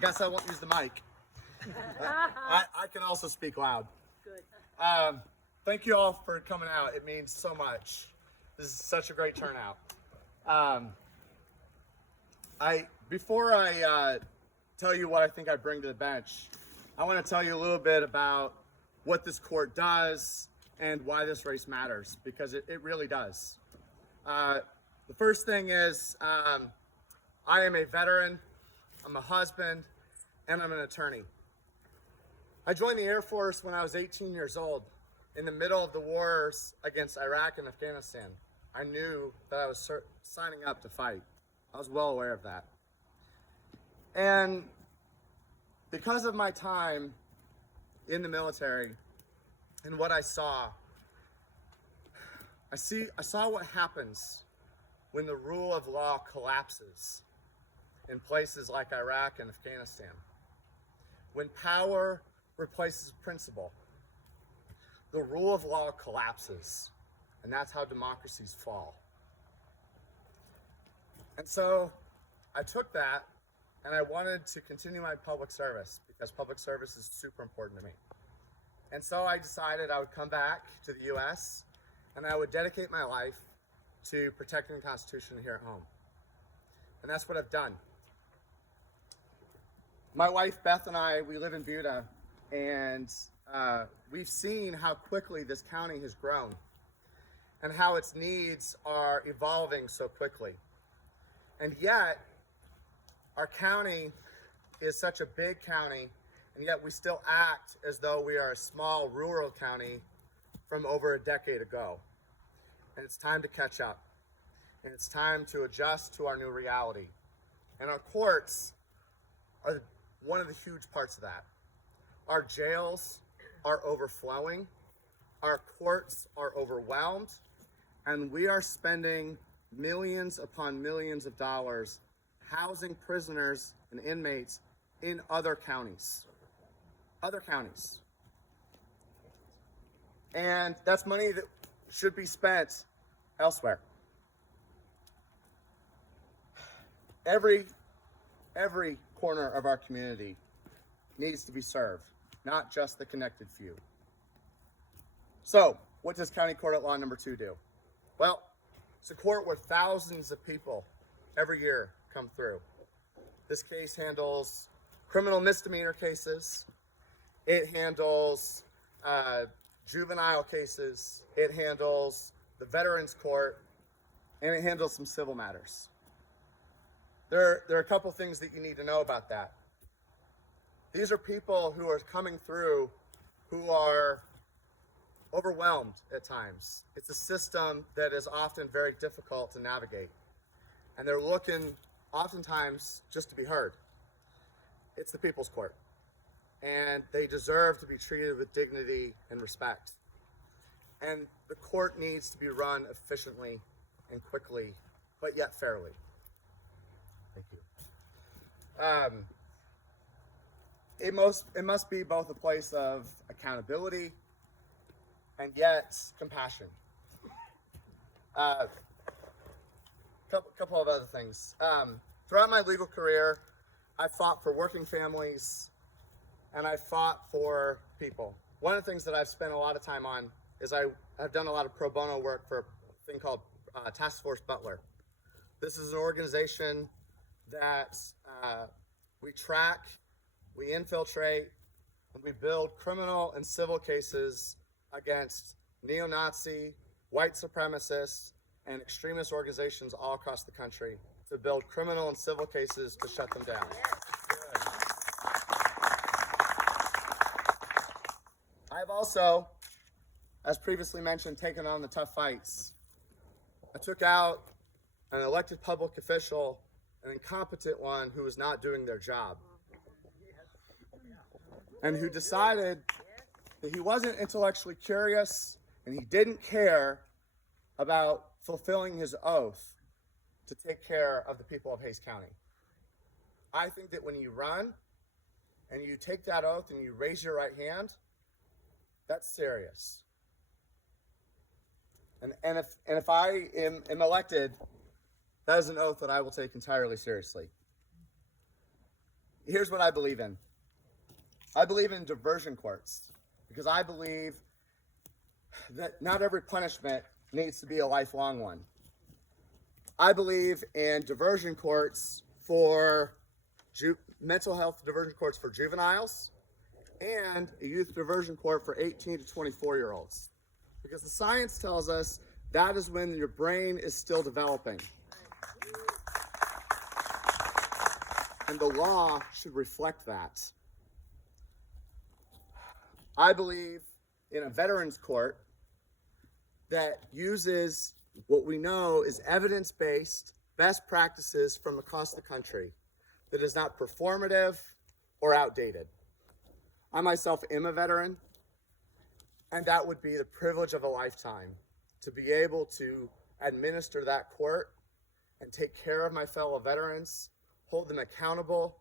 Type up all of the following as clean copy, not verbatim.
guess I won't use the mic. I can also speak loud. Good. Thank you all for coming out. It means so much. This is such a great turnout. Before I tell you what I think I bring to the bench, I want to tell you a little bit about what this court does and why this race matters, because it really does. The first thing is I am a veteran, I'm a husband, and I'm an attorney. I joined the Air Force when I was 18 years old, in the middle of the wars against Iraq and Afghanistan. I knew that I was signing up to fight. I was well aware of that. And because of my time in the military and what I saw, I saw what happens when the rule of law collapses in places like Iraq and Afghanistan. When power replaces principle, the rule of law collapses, and that's how democracies fall. And so I took that and I wanted to continue my public service because public service is super important to me. And so I decided I would come back to the US and I would dedicate my life to protecting the Constitution here at home. And that's what I've done. My wife Beth and I, we live in Buda, and we've seen how quickly this county has grown and how its needs are evolving so quickly. And yet, our county is such a big county, and yet we still act as though we are a small rural county from over a decade ago. And it's time to catch up. And it's time to adjust to our new reality. And our courts are one of the huge parts of that. Our jails are overflowing. Our courts are overwhelmed. And we are spending millions upon millions of dollars housing prisoners and inmates in other counties. Other counties. And that's money that should be spent elsewhere. Every corner of our community needs to be served, not just the connected few. So, what does County Court at Law Number 2 do? Well, it's a court where thousands of people every year come through. This case handles criminal misdemeanor cases. It handles juvenile cases. It handles the Veterans Court, and it handles some civil matters. There are a couple things that you need to know about that. These are people who are coming through who are overwhelmed at times. It's a system that is often very difficult to navigate. And they're looking oftentimes just to be heard. It's the people's court. And they deserve to be treated with dignity and respect. And the court needs to be run efficiently and quickly, but yet fairly. Thank you. It must be both a place of accountability and yet compassion. Couple of other things. Throughout my legal career, I fought for working families and I fought for people. One of the things that I've spent a lot of time on is I've done a lot of pro bono work for a thing called Task Force Butler. This is an organization that we track, we infiltrate, and we build criminal and civil cases against neo-Nazi, white supremacists, and extremist organizations all across the country to build criminal and civil cases to shut them down. I've also, as previously mentioned, taken on the tough fights. I took out an elected public official, an incompetent one who was not doing their job, and who decided that he wasn't intellectually curious and he didn't care about fulfilling his oath to take care of the people of Hays County. I think that when you run and you take that oath and you raise your right hand, that's serious. And if I am elected, that is an oath that I will take entirely seriously. Here's what I believe in. I believe in diversion courts because I believe that not every punishment needs to be a lifelong one. I believe in diversion courts for mental health diversion courts for juveniles and a youth diversion court for 18 to 24-year-olds. Because the science tells us that is when your brain is still developing. And the law should reflect that. I believe in a veterans court that uses what we know is evidence-based best practices from across the country that is not performative or outdated. I myself am a veteran, and that would be the privilege of a lifetime to be able to administer that court and take care of my fellow veterans, hold them accountable,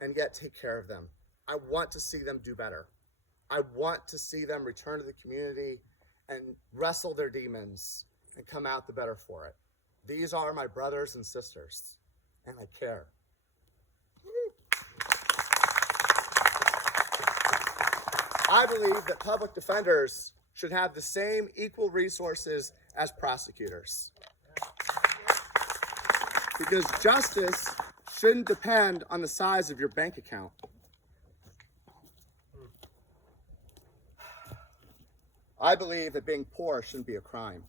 and yet take care of them. I want to see them do better. I want to see them return to the community and wrestle their demons and come out the better for it. These are my brothers and sisters, and I care. I believe that public defenders should have the same equal resources as prosecutors. Because justice shouldn't depend on the size of your bank account. I believe that being poor shouldn't be a crime.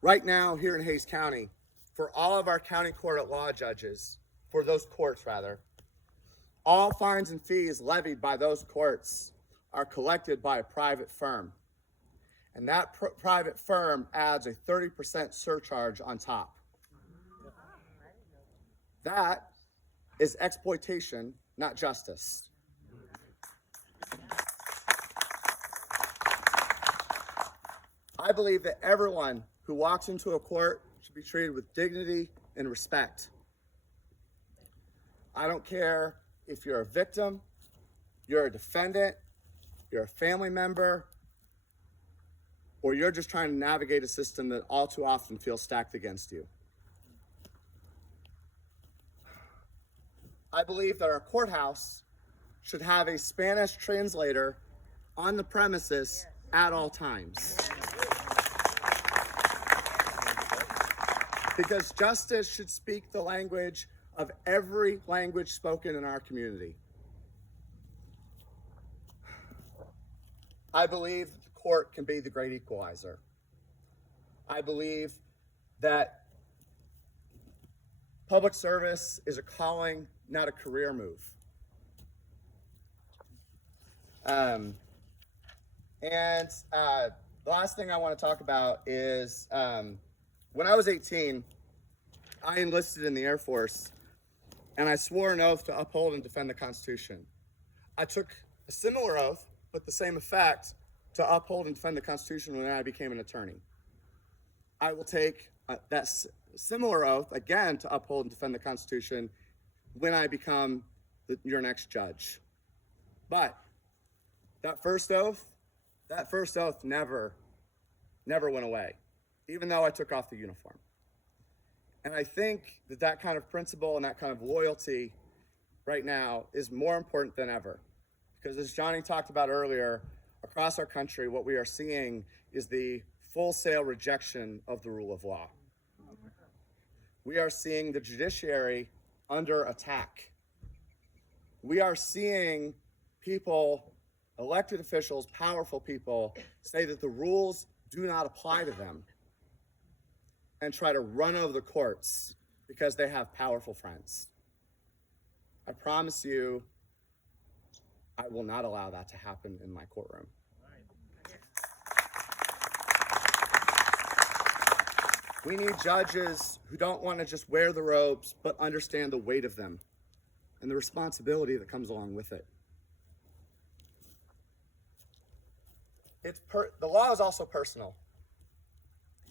Right now, here in Hays County, for all of our county court at law judges, for those courts rather, all fines and fees levied by those courts are collected by a private firm. And that private firm adds a 30% surcharge on top. That is exploitation, not justice. I believe that everyone who walks into a court should be treated with dignity and respect. I don't care if you're a victim, you're a defendant, you're a family member, or you're just trying to navigate a system that all too often feels stacked against you. I believe that our courthouse should have a Spanish translator on the premises at all times. Because justice should speak the language of every language spoken in our community. I believe that the court can be the great equalizer. I believe that public service is a calling, not a career move. The last thing I want to talk about is when I was 18, I enlisted in the Air Force, and I swore an oath to uphold and defend the Constitution. I took a similar oath, but the same effect, to uphold and defend the Constitution when I became an attorney. I will take that similar oath again to uphold and defend the Constitution when I become your next judge. But that first oath never went away, even though I took off the uniform. And I think that kind of principle and that kind of loyalty right now is more important than ever. Because as Johnny talked about earlier, across our country, what we are seeing is the wholesale rejection of the rule of law. We are seeing the judiciary under attack. We are seeing people, elected officials, powerful people, say that the rules do not apply to them and try to run over the courts because they have powerful friends. I promise you, I will not allow that to happen in my courtroom. We need judges who don't want to just wear the robes, but understand the weight of them and the responsibility that comes along with it. The law is also personal.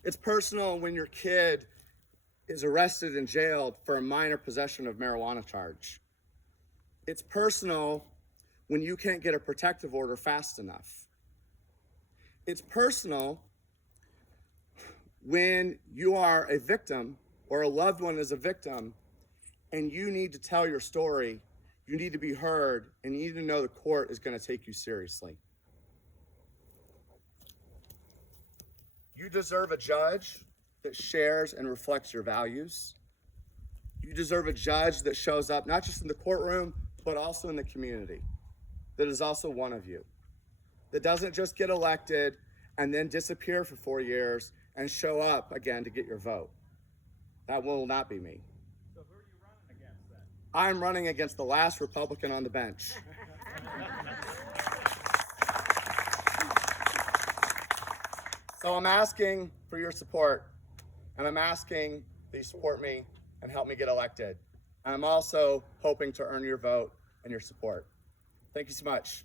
It's personal when your kid is arrested and jailed for a minor possession of marijuana charge. It's personal when you can't get a protective order fast enough. It's personal when you are a victim or a loved one is a victim and you need to tell your story. You need to be heard, and you need to know the court is going to take you seriously. You deserve a judge that shares and reflects your values. You deserve a judge that shows up not just in the courtroom, but also in the community, that is also one of you, that doesn't just get elected and then disappear for 4 years and show up again to get your vote. That will not be me. So who are you running against then? I'm running against the last Republican on the bench. So I'm asking for your support, and I'm asking that you support me and help me get elected. And I'm also hoping to earn your vote and your support. Thank you so much.